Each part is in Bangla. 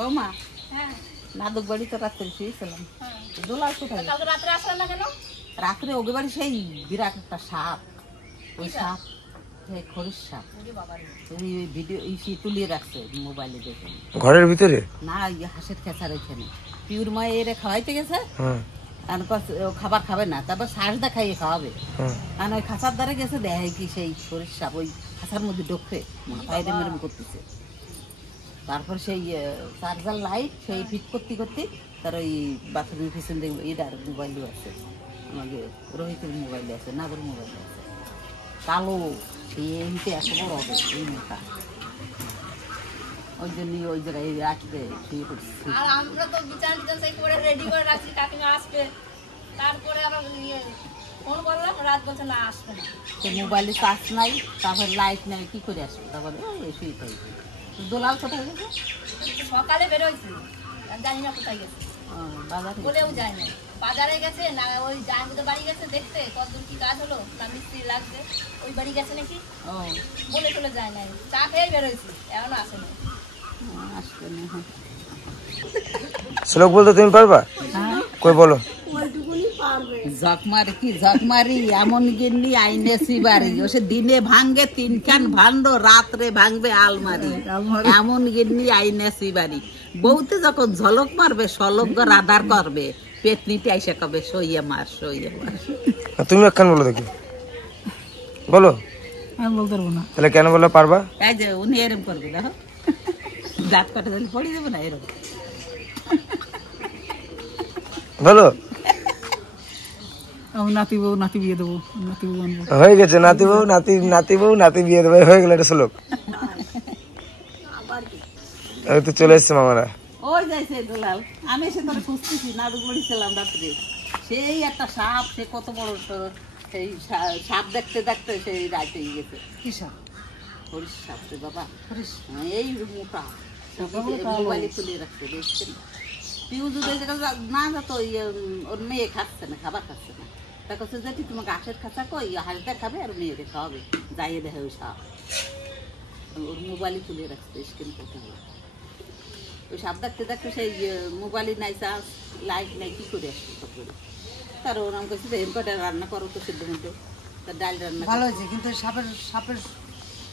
বৌমা নাদক বাড়ি তো রাত্রে শুয়েছিলাম। দোলাল কোথায়? রাত্রে আসলেন না কেন? রাত্রে ওকে বাড়ি সেই বিরাট একটা সাপ, ওই সাপ খরিস সাপ ভিডিও তুলিয়ে রাখছে মোবাইলে দেখে। ঘরের ভিতরে না হাঁসের খেঁচার ওইখানে পিউর মায়ে এরে খাওয়াইতে গেছে, খাবার খাবে না, তারপর শ্বাস দেখাইয়ে খাওয়াবে। আর ওই খাঁচার দ্বারা গেছে, দেখে কি সেই খরিস সাপ ওই খাঁচার মধ্যে ঢোকে, মাথায় মেরম করতেছে। তারপর সেই চার্জার লাইট সেই ফিট করতে করতে তার ওই বাথরুমের পিছন দিয়ে এটার মোবাইলও আছে, আমাদের রোহিতের মোবাইলে আছে, নাগর মোবাইলে আছে, কালো সেইতে এত বড় হবে এই মেয়েটা। ওই জন্য ওই জায়গায় রাখতে শুয়ে পড়ছি। আর আমরা তো বিচার করে রেডি করে রাখছি কাকিমা আসবে, তারপরে আবার ফোন করলাম, রাত বলছে না আসবে না, মোবাইলে চার্জ নাই, তারপর লাইট নাই, কি করে আসবে? তারপরে ওই শুয়ে থাকি। দোলাল কোথায় গেছে? সকালে বেরোইছি, জানি না কোথায় গেছে, বলেও যায় না। বাজারে গেছে না, ওই জায়গাতে বাড়ি গেছে দেখতে কতদূর কি কাজ হলো, তার মিস্ত্রি লাগবে, ওই বাড়ি গেছে নাকি বলে চলে যায় না। চা খেয়ে বেরোইছি, এখনো আসে না। আসবে না। শ্লোক বলতে তুমি পারবা? কই বলো। জকমারি কি জকমারি এমন গিন্নি আইনেছি বাড়ি, ও সে দিনে ভাঙ্গে 3 খান ভান্ড, রাত্রে ভাঙবে আলমারি, এমন গিন্নি আইনেছি বাড়ি। বউতে যখন ঝলক মারবে সলক রাদার করবে, পেতনিতে আইসা কবে সইয়া মার সইয়া মার। তুমি একখান বলো দেখি, বলো। আমি বলতে পারবো না। তাহলে কেন বলো পারবা? এই যে উনি এরকম করবে, দেখো দাঁত কাটা দিলে পড়ে যাবে না, এরকম বলো। নাতি বউ নাতি বিয়ে দেবো, নাতি বউ আনবো, হয়ে গেছে। নাতি বউ নাতি বিয়ে দেবে, হয়ে গেল এটা শ্লোক। এই তো চলে এসছে মামারা। ওই যাইছে দোলাল, আমি এসে তোরা খুঁজতেছি, নাদুক বলেছিলাম রাত্রে সেই একটা সাপ, সে কত বড়, সেই সাপ দেখতে দেখতে সেই রাতে গেছে। কি সাপ? হরিশ সাপ রে বাবা, হরিশ এই মোটা মোবাইলে তুলে রাখছে, দেখছেন? পিউ যদি না যেত, ওর মেয়ে খাচ্ছে না, খাবার খাচ্ছে না, তা কাছে যেটি তোমাকে আখের খাঁচা কই হাঁসটা খাবে আর মেয়েরে খাওয়াবে, যাইয়ে দেখে ওই সাপ ওর মোবাইলে তুলে রাখছে, স্ক্রিন করতে হবে। ওই সাপ দেখতে দেখতে সেই মোবাইলে নাই চার্জ, লাইট নাই, কি করে আসছে সব করে। তার ওরকম করছে এর কটা রান্না করো তো সিদ্ধ মতো, তার ডাল রান্না ভালো হয়েছে, কিন্তু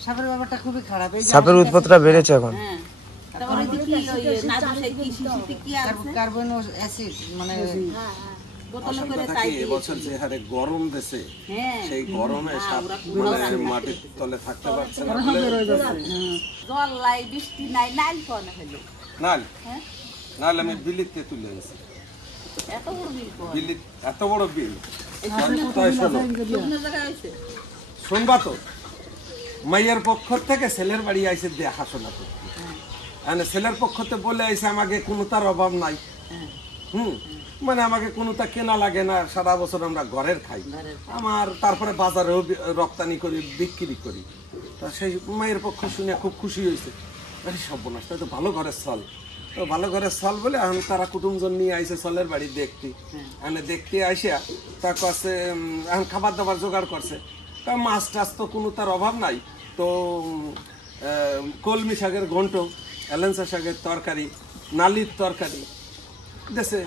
সাপের ব্যাপারটা খুবই খারাপ। সাপের উৎপাতটা বেড়েছে এখন। হ্যাঁ, তারপরে কি ওই নাদু সেই কি শিশিতে কি আছে, কার্বন অ্যাসিড, মানে বোতলে করে তাই দিয়ে বছর যে হারে গরম দেশে, সেই গরমে সাপ মানে মাটির তলে থাকতে পারছে না, জল লাই বৃষ্টি নাই, নাইল কোন হলো নাল। নাল আমি বিলিতে তুলে এনেছি, এত বড় বিল কোন বিলিত, এত বড় বিল। শুনবা তো, মাইয়ের পক্ষ থেকে ছেলের বাড়ি আইসে দেখাশোনা করতে, ছেলের পক্ষতে বলে আইসে আমাকে কোনো তার অভাব নাই, মানে আমাকে কোনো তা কেনা লাগে না, সারা বছর আমরা ঘরের খাই, আমার তারপরে বাজারেও রপ্তানি করি, বিক্রি করি। তা সেই মায়ের পক্ষ শুনে খুব খুশি হয়েছে, আরে সর্বনাশ, তাই তো ভালো ঘরের চল, তো ভালো ঘরের চল বলে এখন তারা কুটুমজন নিয়ে আইসে চলের বাড়ি দেখতে, দেখতে আইসা তা কাছে এখন খাবার দাবার জোগাড় করছে। তা মাছ টাছ তো কোনো তার অভাব নাই, তো কলমি শাকের ঘন্ট, এলেন্সা শাকের তরকারি, নালির তরকারি দেশে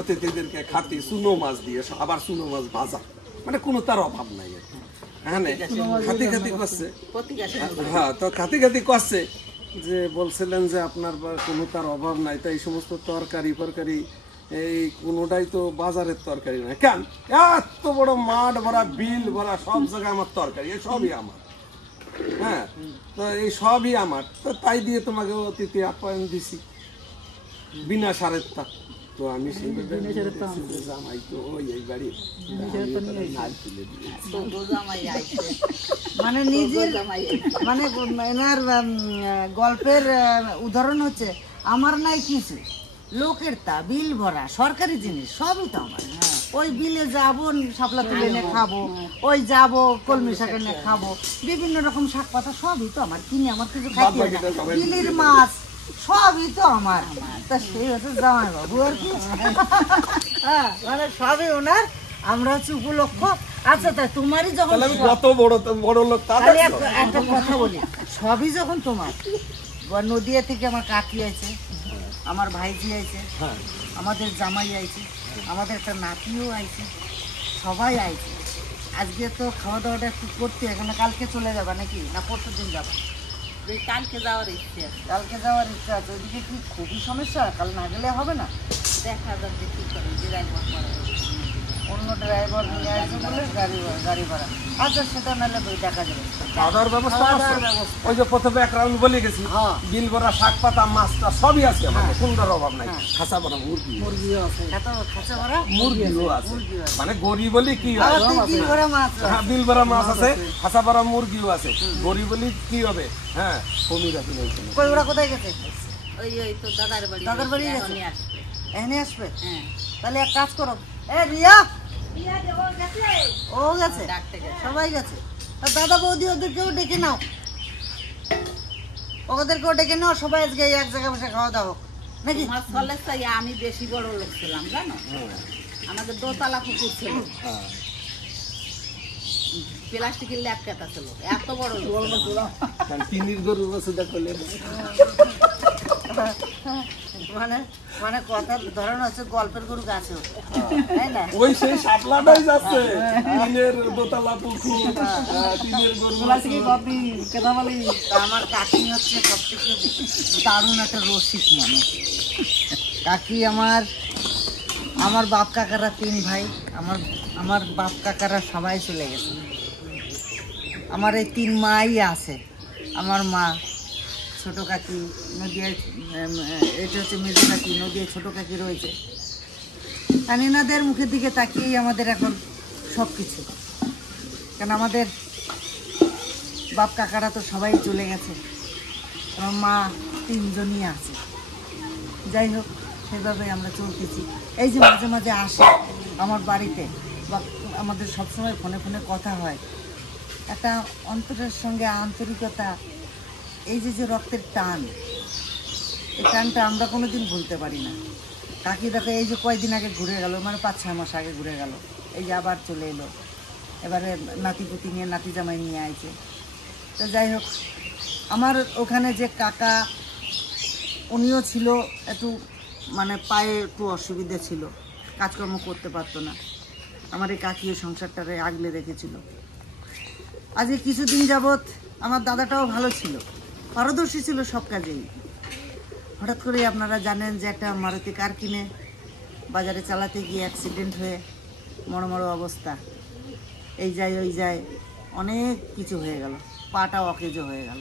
অতিথিদেরকে খাতি, চুনো মাছ দিয়ে, আবার চুনো মাছ ভাজা, মানে কোনো তার অভাব নাই। এখানে খাতি খাতি করছে, হ্যাঁ, তো খাতি খাতি করছে যে বলছিলেন যে আপনার কোনো তার অভাব নাই, তাই এই সমস্ত তরকারি ফরকারি এই কোনোটাই তো বাজারের তরকারি না। কেন এত বড় মাঠ ভরা, বিল ভরা, সব জায়গায় আমার তরকারি, এই সবই আমার, হ্যাঁ, তো এই সবই আমার, তো তাই দিয়ে তোমাকে অতিথি আপ্যায়ন দিছি বিনা সারের তা। তো আমি জামাই তো ওই এই বাড়ি মানে নিজের মানে এনার গল্পের উদাহরণ হচ্ছে, আমার নাই কিছু, লোকের তা বিল ভরা, সরকারি জিনিস সবই তো আমার। ওই বিলে যাবো, শাপলা তুলে এনে খাবো, ওই যাবো কলমি শাক এনে খাবো, বিভিন্ন রকম শাক পাতা সবই তো আমার, কিনে আমার কিছু খাইতে হয় না, বিলের মাছ সবই তো আমার। তা সেই হচ্ছে জামাই বাবু আর কি, হ্যাঁ, মানে সবই ওনার, আমরা হচ্ছে উপলক্ষ। আচ্ছা, তাই তোমারই যখন কত বড় লোক, একটা কথা বলি, সবই যখন তোমার, নদিয়া থেকে আমার কাকি আছে, আমার ভাইজি আইছে, হ্যাঁ আমাদের জামাই আইছে, আমাদের একটা নাতিও আইছে, সবাই আইছে। আজকে তো খাওয়া দাওয়াটা একটু করতে এখানে, কালকে চলে যাবা নাকি না পরশু দিন যাবা? ওই কালকে যাওয়ার ইচ্ছে আছে। কালকে যাওয়ার ইচ্ছা আছে। ওইদিকে কি খুবই সমস্যা, কাল না গেলে হবে না? দেখা যাক যে কি করে, ড্রাইভার করে। অন্য ড্রাইভার নিয়ে আসবে বলে গাড়ি ভাড়া। আচ্ছা সেটা নাহলে দেখা যাবে। খাওয়া দাওয়ার ব্যবস্থা খাওয়া আছে? দাওয়ার ব্যবস্থা। ওই যে প্রথমে এক রাউন্ড বলে গেছি, হ্যাঁ। বিল ভরা শাক পাতা মাছটা সবই আছে আমাদের, হ্যাঁ। কোনটার অভাব নাই। হ্যাঁ। খাসা ভরা মুরগি, মুরগিও আছে, খাঁচা ভরা মুরগিও আছে, মুরগিও আছে। মানে গরিব বলি কি আর হবে? তুই বিল ভরা মাছ আছে। হ্যাঁ, বিল ভরা মাছ আছে, খাসা ভরা মুরগিও আছে। গরিব বলি কি হবে? হ্যাঁ, কমি রাখি নাই কোনো। কই ওরা কোথায় গেছে? ওই তো দাদার বাড়ি। দাদার বাড়ি গেছে? এখনই আসবে। এখানে আসবে? হ্যাঁ, তাহলে এক কাজ করো, এ রিয়া, ও গেছে, ডাকতে গেছে। সবাই গেছে। আর দাদা বৌদি ওদেরকেও ডেকে নাও, ওদেরকেও ডেকে নাও, সবাই আজকে এক জায়গায় বসে খাওয়া দাওয়া হোক নাকি? তোমার ফলের চাই আমি বেশি বড় লোক ছিলাম জানো, আমাদের দোতলা পুকুর ছিল, প্লাস্টিকের ল্যাপ কাটা ছিল, এত বড় লোক ছিলাম। তিনির গরু বসুদা করলে মানে মানে কথার ধরন হচ্ছে গল্পের গরু গাছে ওঠে, তাই না? ওই সেই সাপলাটাই যাচ্ছে, তিনের দোতলা পুকুর, তিনের গরু তা আমার কাকি হচ্ছে সব থেকে দারুণ একটা রসিক মানুষ। কাকি আমার বাপ কাকারা 3 ভাই, আমার বাপ কাকারা সবাই চলে গেছে। আমার এই 3 মাই আছে। আমার মা, ছোট কাকি, নদিয়ায়, এটা হচ্ছে মেজো কাকি, নদিয়ায় ছোট কাকি রয়েছে। আর এনাদের মুখের দিকে তাকিয়েই আমাদের এখন সব কিছু। কারণ আমাদের বাপ কাকারা তো সবাই চলে গেছে, আমার মা 3 জনই আছে। যাই হোক, সেভাবে আমরা চলতেছি। এই যে মাঝে মাঝে আসে আমার বাড়িতে, বা আমাদের সবসময় ফোনে ফোনে কথা হয়, একটা অন্তরের সঙ্গে আন্তরিকতা, এই যে রক্তের টান, এই টানটা আমরা কোনোদিন ভুলতে পারি না। কাকি দেখো এই যে কয়েকদিন আগে ঘুরে গেল, মানে 5-6 মাস আগে ঘুরে গেল, এই যে আবার চলে এলো, এবারে নাতিপুতি নিয়ে, নাতি জামাই নিয়ে আইছে। তো যাই হোক, আমার ওখানে যে কাকা, উনিও ছিল একটু, মানে পায়ে একটু অসুবিধা ছিল, কাজকর্ম করতে পারতো না। আমার এই কাকিও সংসারটারে আগলে রেখেছিল। আজকে কিছুদিন যাবৎ আমার দাদাটাও ভালো ছিল, পারদর্শী ছিল সব কাজেই। হঠাৎ করে আপনারা জানেন যে একটা মারুতি কার কিনে বাজারে চালাতে গিয়ে অ্যাক্সিডেন্ট হয়ে মড় অবস্থা, এই যায় ওই যায়, অনেক কিছু হয়ে গেল। পাটা অকেজো হয়ে গেল,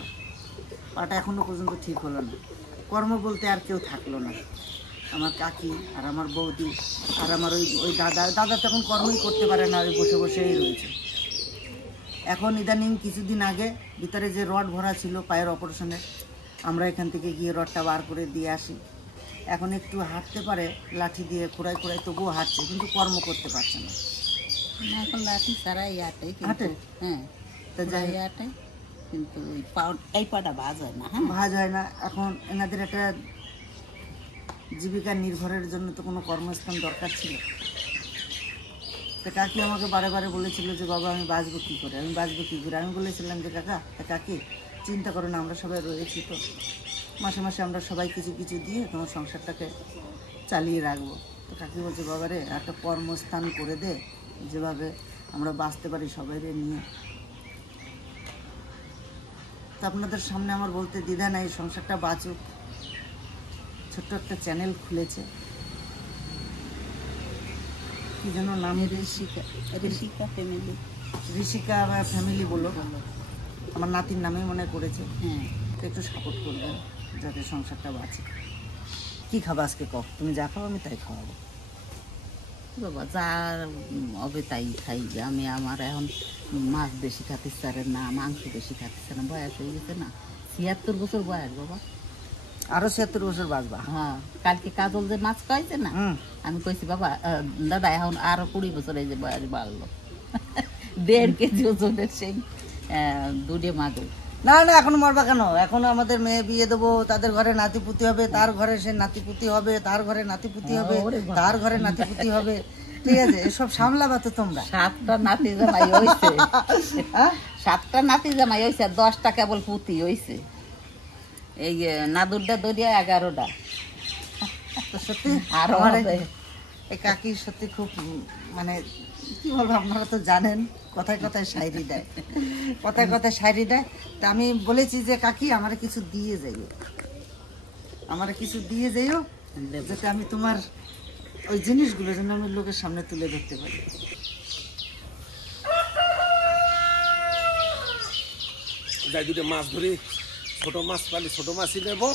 পাটা এখনো পর্যন্ত ঠিক হলো না। কর্ম বলতে আর কেউ থাকলো না, আমার কাকি আর আমার বৌদি আর আমার ওই দাদা তখন কর্মই করতে পারে না, ওই বসে বসেই রয়েছে। এখন ইদানিং কিছুদিন আগে ভিতরে যে রড ভরা ছিল পায়ের অপারেশনে, আমরা এখান থেকে গিয়ে রডটা বার করে দিয়ে আসি। এখন একটু হাঁটতে পারে, লাঠি দিয়ে খোঁড়াই খোঁড়াই, তবুও হাঁটছে, কিন্তু কর্ম করতে পারছে না। এখন লাঠি ছাড়াই আটাই, হাঁটে? হ্যাঁ, তা যাই হোক, আটাই, কিন্তু এই পাটা ভাজ হয় না। হ্যাঁ, ভাজ হয় না। এখন এনাদের একটা জীবিকা নির্ভরের জন্য তো কোনো কর্মস্থান দরকার ছিল। তা কাকি আমাকে বারে বারে বলেছিল যে বাবা আমি বাঁচবো কী করে, আমি বাঁচবো কী করে। আমি বলেছিলাম যে কাকি চিন্তা করো না, আমরা সবাই রয়েছি তো, মাসে মাসে আমরা সবাই কিছু কিছু দিয়ে তোমার সংসারটাকে চালিয়ে রাখবো। তো কাকি বলছে বাবা রে, একটা কর্মস্থান করে দে, যেভাবে আমরা বাঁচতে পারি সবাই নিয়ে। তো আপনাদের সামনে আমার বলতে দ্বিধা নাই, সংসারটা বাঁচুক। ছোট্ট একটা চ্যানেল খুলেছে, কি যেন নাম, ঋষিকা ফ্যামিলি, ঋষিকা ফ্যামিলি বলো, আমার নাতির নামে মনে করেছে। হ্যাঁ, তো একটু সাপোর্ট করবেন যাতে সংসারটা বাঁচে। কি খাবো আজকে কও, তুমি যা খাও আমি তাই খাওয়াবো। বাবা যা হবে তাই খাই। আমার এখন মাছ বেশি খাতে চারে না, মাংস বেশি খাতে চারে না, বয়স হয়ে গেছে না, 76 বছর বয়স বাবা। আরো 76 বছর বাঁচবা? হ্যাঁ, কালকে কাজল যে মাছ খাইছে না, আমি কইছি বাবা দাদা এখন আরো 20 বছর এই যে বয়স বাড়লো। 1.5 কেজি ওজনের সেই দুধে মাগুর। না না, এখন মরবা কেন? এখন আমাদের মেয়ে বিয়ে দেবো, তাদের ঘরে নাতিপুতি হবে, তার ঘরে সে নাতিপুতি হবে, তার ঘরে নাতিপুতি হবে, তার ঘরে নাতিপুতি হবে, ঠিক আছে? এসব সামলাবা তো তোমরা। 7টা নাতি জামাই হয়েছে, 7টা নাতি জামাই হয়েছে, 10টা কেবল পুতি হয়েছে। এই নাদুরটা দরিয়া 11টা। তো সত্যি আর আমার হবে। এই কাকি সত্যি খুব মানে কি বলবো, আপনারা তো জানেন কথায় কথায় শায়রি দেয়, কথায় কথায় শায়রি দেয়। তা আমি বলেছি যে কাকি আমারে কিছু দিয়ে যাইও, আমারে কিছু দিয়ে যাইও, যাতে আমি তোমার ওই জিনিসগুলো যেন আমি লোকের সামনে তুলে ধরতে পারি। যাই দুটো মাছ ধরি, ছোট মাছ পালি ছোট মাছই নেবো,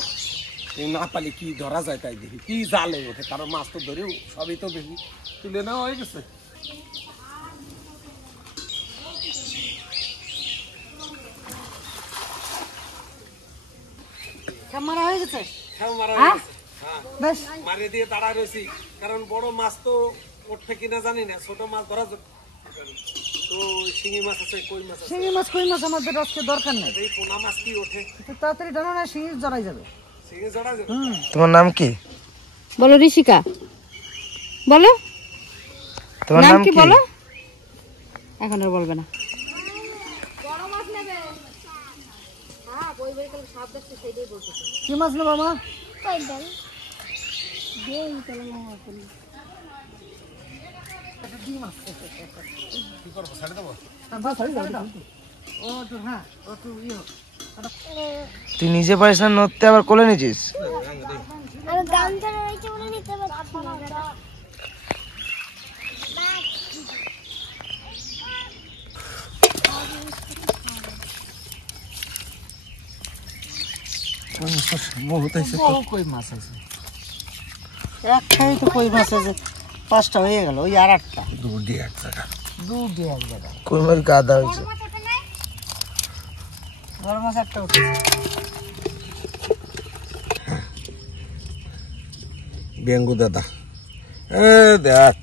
না পালি কি ধরা যায় তাই দেখি, কি জালে ওঠে, কারণ মাছ তো ধরেও সবই তো বেশি তুলে নেওয়া হয়ে গেছে। মারা হয়ে গেছে, হ্যাঁ মারা হয়ে গেছে। হ্যাঁ বেশ মারিয়ে দিয়ে দাঁড়ায় রয়েছি, কারণ বড় মাছ তো উঠবে কিনা জানি না, ছোট মাছ ধরা তো শিঙি মাছ আছে, কই মাছ আছে, শিঙি মাছ কই মাছ আমাদের আজকে দরকার নেই, এই পোনা মাছ কি ওঠে, একটু তাড়াতাড়ি টানো না, শিঙি জড়াই যাবে। শিঙি জড়া যাবে। তোমার নাম কি? বলো ঋষিকা, বলো তোমার নাম কি? বলো, এখন আর বলবে না। কি মাছ নেবো মা? তুই নিজে পারিস না নড়তে, আবার কোলে নিছিস? আমি গান ধরে রয়েছে বলে নিতে পারছি না। কই মাছ আছে? একটাই তো কই মাছ আছে, 5টা হয়ে গেল, ওই আর 8টা। দুটি এক জায়গা, দুটি এক জায়গা। কই মাছ গাদা হয়েছে। বড় মাছ একটা উঠেছে। বেঙ্গু দাদা, দেখ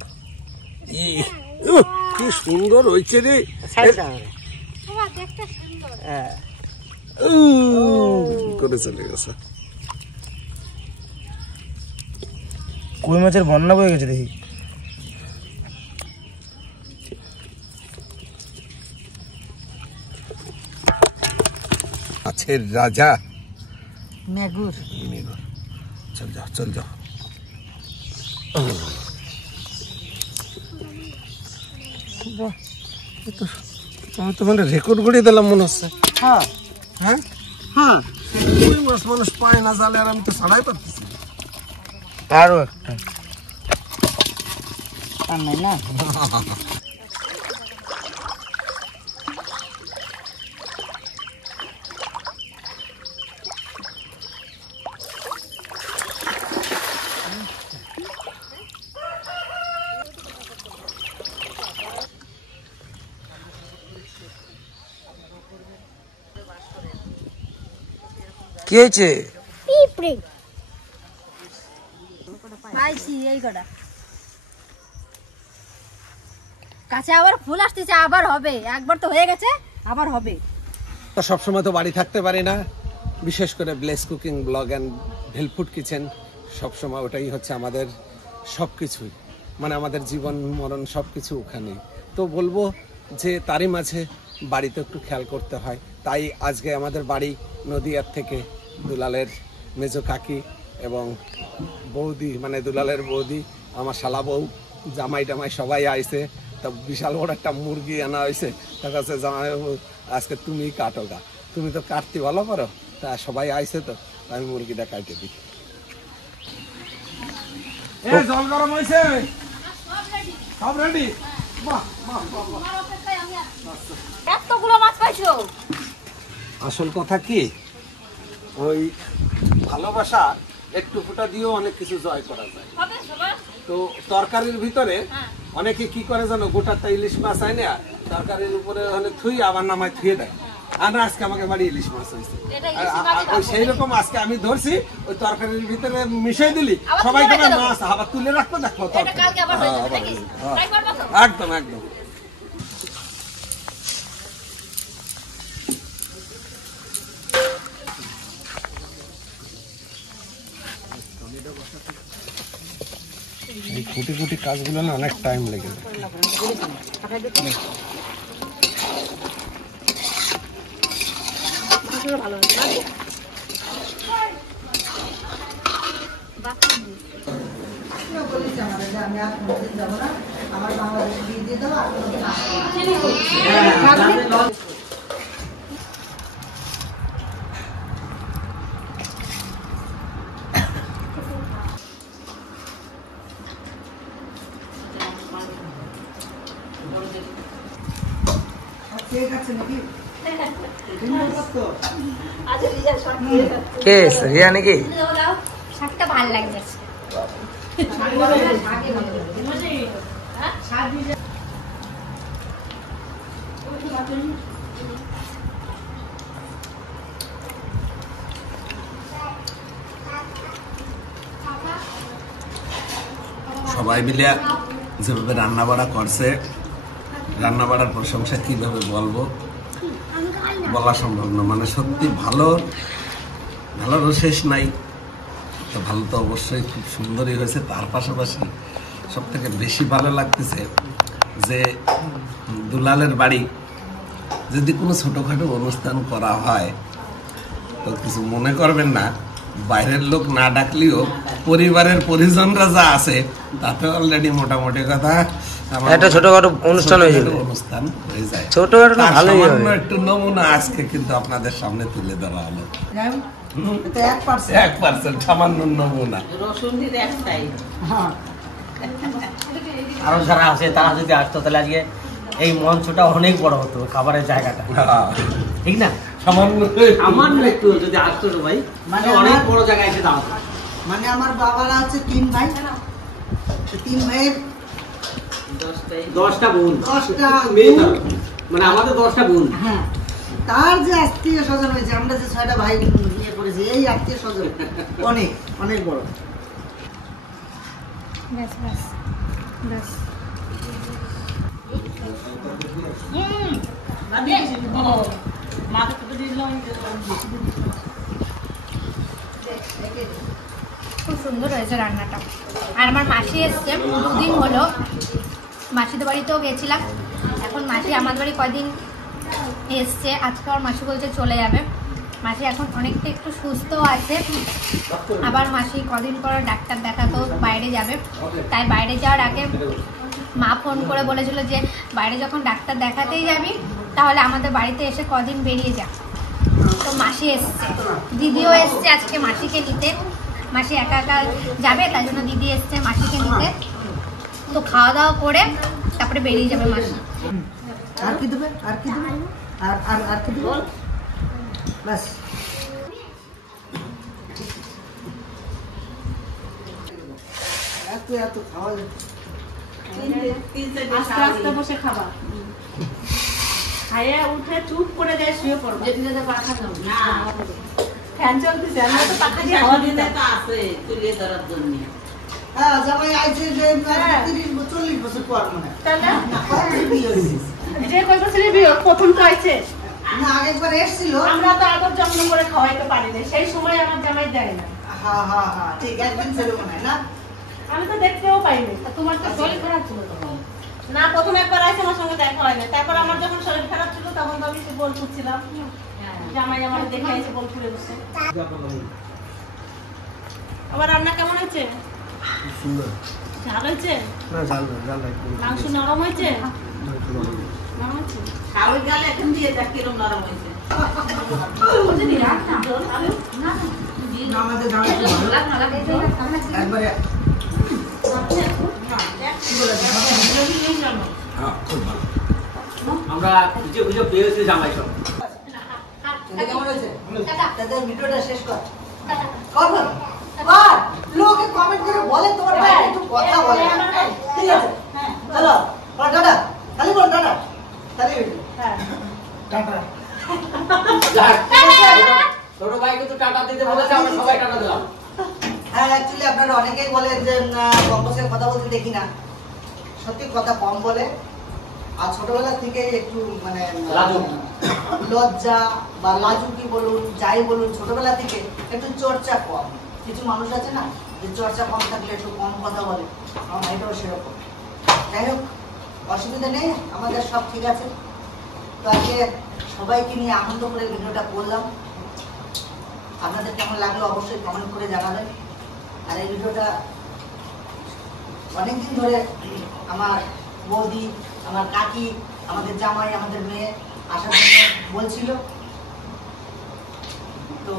কি সুন্দর হয়েছে রে, করে চলে গেছে। কই মাছের বন্যা বয়ে গেছে দেখি। মাছের রাজা মেগুর। চল যাও চল যাও। আমি তো মানে রেকর্ড করে দিলাম মনে হচ্ছে। হ্যাঁ হ্যাঁ হ্যাঁ, ওই মাছ মানুষ পায় না জালে, আর আমি তো ছাড়াই পারতেছি। আরো একটা। আর নাই না। কি হয়েছে? পিঁপড়ে পাইছি এই কটা, কাছে আবার ফুল আসতেছে, আবার হবে, একবার তো হয়ে গেছে, আবার হবে। সবসময় তো বাড়ি থাকতে পারি না, বিশেষ করে ব্লেস কুকিং ব্লগ অ্যান্ড ভেলফুড কিচেন, সবসময় ওটাই হচ্ছে আমাদের সব কিছুই, মানে আমাদের জীবন মরণ সব কিছু ওখানে। তো বলবো যে তারই মাঝে বাড়িতে একটু খেয়াল করতে হয়। তাই আজকে আমাদের বাড়ি নদীয়ার থেকে দুলালের মেজো কাকি এবং বৌদি, মানে দুলালের বৌদি, আমার শালা বউ, জামাই টামাই সবাই আইছে। তা বিশাল বড় একটা মুরগি আনা হয়েছে, তার কাছে জামাই আজকে তুমি কাটো গা, তুমি তো কাটতে ভালো পারো, তা সবাই আইছে তো আমি মুরগিটা কাটে দিই। জল গরম হয়েছে, সব রেডি। এতগুলো মাছ পাইছো? আসল কথা কি, ওই ভালোবাসা একটু ফোঁটা দিয়েও অনেক কিছু জয় করা যায়। হবে সবার। তো তরকারির ভিতরে অনেকে কি করে জানো, গোটাটা ইলিশ মাছ আয় না তরকারির উপরে অনেক থুই আবার নামায় থুয়ে দেয়। আর না, আজকে আমাকে বাড়ি ইলিশ মাছ হয়েছে, ওই সেই রকম আজকে আমি ধরছি, ওই তরকারির ভিতরে মিশাই দিলি সবাই তোমার মাছ আবার তুলে রাখবো, দেখো কালকে আবার হয়ে যাবে নাকি? ট্রাই করবা তো? একদম একদম। এই কুটি কুটি কাজগুলো না অনেক টাইম লেগে যায়। ভালো হয়েছে। আমিও বলেছি আমাদের যে আমি আর কোনোদিন যাবো না, আমার বাংলাদেশে বিয়ে দিয়ে দেবো, আর কোনোদিন আসবো না। ঠিক আছে নাকি? কে রিয়া নাকি? শাকটা ভালো লাগছে। সবাই মিলে যেভাবে রান্না বাড়া করছে, রান্না বাড়ার প্রশংসা কিভাবে বলবো বলা সম্ভব না। মানে সত্যি ভালোর শেষ নাই। তো ভালো তো অবশ্যই খুব সুন্দরই হয়েছে। তার পাশাপাশি সব থেকে বেশি ভালো লাগতেছে যে দুলালের বাড়ি যদি কোনো ছোটখাটো অনুষ্ঠান করা হয় তো কিছু মনে করবেন না, বাইরের লোক না ডাকলেও পরিবারের পরিজনরা যা আছে তাতে অলরেডি মোটামুটি কথা একটা ছোটখাটো অনুষ্ঠান হয়ে যাবে, অনুষ্ঠান হয়ে যায়। ছোটখাটো না ভালোই হবে। সামান্য একটু নমুনা আজকে কিন্তু আপনাদের সামনে তুলে ধরা হলো। 1% সামান্য নমুনা। রসুন দিতে একটাই। আরো যারা আছে তারা যদি আসতো তাহলে আজকে এই মঞ্চটা অনেক বড় হতো, খাবারের জায়গাটা, ঠিক না? আমার একটু যদি আসতো ভাই, মানে অনেক বড় জায়গায় এসে দাঁড়াতো। মানে আমার বাবারা হচ্ছে 3 ভাই, 3 ভাইয়ের 10টা বোন, 10টা মেয়ে, মানে আমাদের 10টা বোন। হ্যাঁ, তার যে আত্মীয় স্বজন হয়েছে, আমরা যে 6টা ভাই বিয়ে করেছি, এই আত্মীয় স্বজন অনেক অনেক বড়। ব্যাস ব্যাস ব্যাস। খুব সুন্দর হয়েছে রান্নাটা। আর আমার মাসি এসছে 2 দিন হলো, মাসিদের বাড়িতেও গেছিলাম। এখন মাসি আমাদের বাড়ি কয়দিন এসছে, আজকে আমার মাসি বলছে চলে যাবে। মাসি এখন অনেকটা একটু সুস্থ আছে, আবার মাসি কদিন পর ডাক্তার দেখাতেও বাইরে যাবে। তাই বাইরে যাওয়ার আগে মা ফোন করে বলেছিল যে বাইরে যখন ডাক্তার দেখাতেই যাবি তাহলে আমাদের বাড়িতে এসে কদিন বেরিয়ে যা। তো মাসি এসছে, দিদিও এসছে আজকে মাসিকে নিতে। মাসি একা একা যাবে, তাই জন্য দিদি এসছে মাসিকে নিতে। তো খাওয়া দাওয়া করে তারপরে বেরিয়ে যাবে মাসি। আর কি দেবে? আর কি দেবে? আর কি দেবে? বাস। এত খাওয়া যায়। আস্তে আস্তে বসে খাবা, খাইয়ে উঠে চুপ করে যায় শুয়ে পড়বা। না, ফ্যান চলতেছে, আমরা তো পাখা দিয়ে হাওয়া দিনে দিতে তো আছে তুলে ধরার জন্য। হ্যাঁ, জামাই আইছে যে 30-40 বছর পর মনে হয়। তাহলে না, কতদিন বিয়ে হয়েছে? যে কয় বছরের বিয়ে প্রথম তো আইছে, না, আগেরবার এসেছিল। আমরা তো আদর যত্ন করে খাওয়াইতে পারি না, সেই সময় আমার জামাই দেয় না। হ্যাঁ, ঠিক একদিন ছিল মনে হয় না? আমি তো দেখতেও পাইনি। তোমার তো শরীর খারাপ ছিল তখন না? প্রথম একবার আইছে আমার সঙ্গে দেখা হয় না, তারপর আমার যখন শরীর খারাপ ছিল তখন তো আমি বোলপুর ছিলাম, জামাই আমার দেখে আইছে বোলপুরে বসে। আবার রান্না কেমন হয়েছে? ঝাল হয়েছে? মাংস নরম হয়েছে? নরম হয়েছে? শাওই গাল এখন দিয়ে দেখ কিরম নরম হয়েছে। না, আমাদের জামাই খুব ভালো। একবারে আমরা খুঁজে খুঁজে পেয়েছি জামাই সব। কেমন হয়েছে? তাদের ভিডিওটা শেষ কর। লোকে কমেন্ট করে বলে তোমার ভাই একটু কথা বলে। ঠিক আছে, চলো টাটা, খালি বল টাটা, খালি টাটা। ছোট ভাইকে তো টাটা দিতে বলেছে, আমরা সবাই টাটা দিলাম। হ্যাঁ, অ্যাকচুয়ালি আপনারা অনেকেই বলেন যে কম্পোসের কথা বলতে দেখি না, সত্যি কথা কম বলে। আর ছোটবেলা থেকে একটু মানে লজ্জা বা লাজুকি বলুন, যাই বলুন, ছোটবেলা থেকে একটু চর্চা কম। কিছু মানুষ আছে না যে চর্চা কম থাকলে একটু কম কথা বলে, আমার ভাইটাও সেরকম। যাই হোক, অসুবিধা নেই, আমাদের সব ঠিক আছে। তো আজকে সবাইকে নিয়ে আনন্দ করে ভিডিওটা করলাম। আপনাদের কেমন লাগলো অবশ্যই কমেন্ট করে জানাবেন। আর এই ভিডিওটা অনেকদিন ধরে আমার বৌদি, আমার কাকি, আমাদের জামাই, আমাদের মেয়ে আসার জন্য বলছিল। তো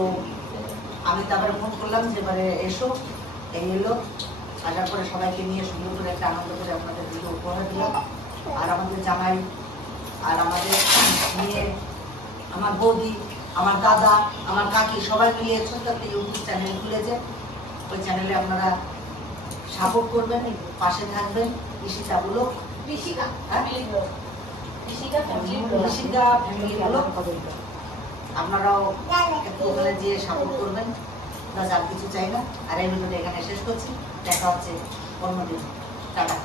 আমি তারপরে ফোন করলাম যে এবারে এসো, এই এলো। আসার পরে সবাইকে নিয়ে সুন্দর করে একটা আনন্দ করে আপনাদের দিকে উপহার দিলাম। আর আমাদের জামাই আর আমাদের মেয়ে, আমার বৌদি, আমার দাদা, আমার কাকি সবাই মিলে ছোট্ট একটা ইউটিউব চ্যানেল খুলেছে। ওই চ্যানেলে আপনারা সাপোর্ট করবেন, পাশে থাকবেন। ঈশিতা বলো, ঋষিকা ফ্যামিলি ব্লগ, আপনারাও একটু ওখানে যেয়ে সাপোর্ট করবেন। আর কিছু চাই না। আর এই ভিডিওটা এখানে শেষ করছি। দেখা হচ্ছে অন্যদিন। টাটা।